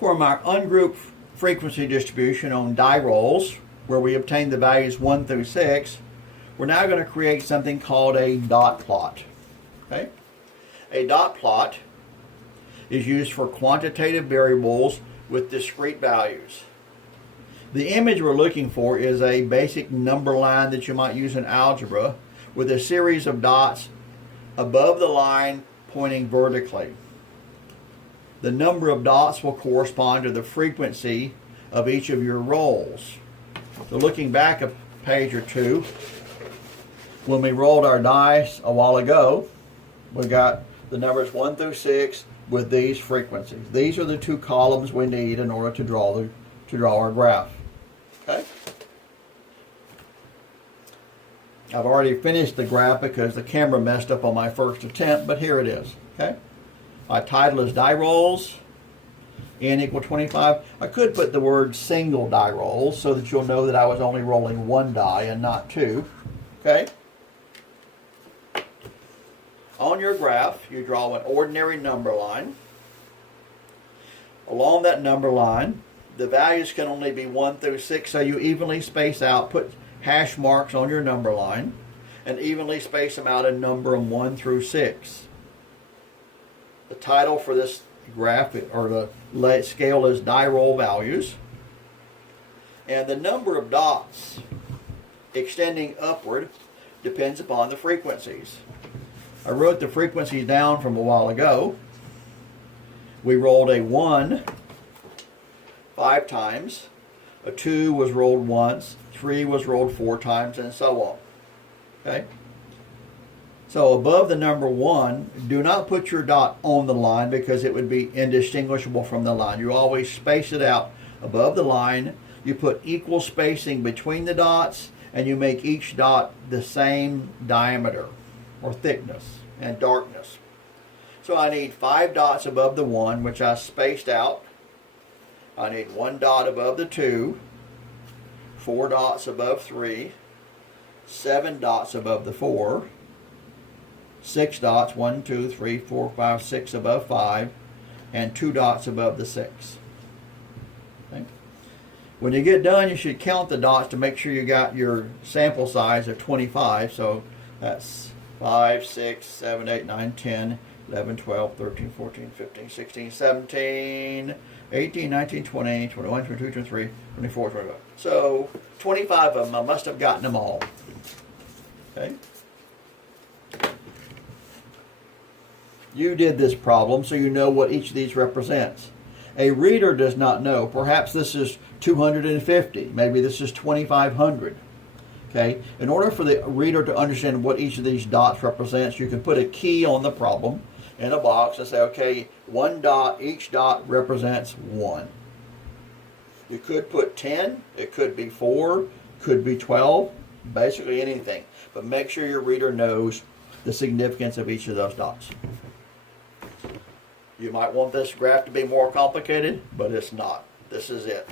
For my ungrouped frequency distribution on die rolls, where we obtain the values 1 through 6, we're now going to create something called a dot plot. Okay? A dot plot is used for quantitative variables with discrete values. The image we're looking for is a basic number line that you might use in algebra with a series of dots above the line pointing vertically. The number of dots will correspond to the frequency of each of your rolls. So looking back a page or two, when we rolled our dice a while ago, we got the numbers 1 through 6 with these frequencies. These are the two columns we need in order to draw our graph. Okay? I've already finished the graph because the camera messed up on my first attempt, but here it is. Okay? My title is Die Rolls, N equal 25. I could put the word single die rolls so that you'll know that I was only rolling one die and not two. Okay? On your graph, you draw an ordinary number line. Along that number line, the values can only be 1 through 6, so you evenly space out, put hash marks on your number line, and evenly space them out in number 1 through 6. The title for this graph, or the scale, is die roll values. And the number of dots extending upward depends upon the frequencies. I wrote the frequencies down from a while ago. We rolled a 1 5 times, a 2 was rolled once, 3 was rolled 4 times, and so on. Okay? So above the number 1, do not put your dot on the line because it would be indistinguishable from the line. You always space it out above the line. You put equal spacing between the dots, and you make each dot the same diameter or thickness and darkness. So I need 5 dots above the 1, which I spaced out. I need 1 dot above the 2, 4 dots above 3, 7 dots above the 4, 6 dots, 1, 2, 3, 4, 5, 6 above 5, and 2 dots above the 6. Okay? When you get done, you should count the dots to make sure you got your sample size of 25. So that's 5, 6, 7, 8, 9, 10, 11, 12, 13, 14, 15, 16, 17, 18, 19, 20, 21, 22, 23, 24, 25. So 25 of them, I must have gotten them all. Okay? You did this problem, so you know what each of these represents. A reader does not know. Perhaps this is 250. Maybe this is 2,500. Okay? In order for the reader to understand what each of these dots represents, you can put a key on the problem in a box and say, okay, 1 dot, each dot represents 1. You could put 10, it could be 4, could be 12, basically anything. But make sure your reader knows the significance of each of those dots. You might want this graph to be more complicated, but it's not. This is it.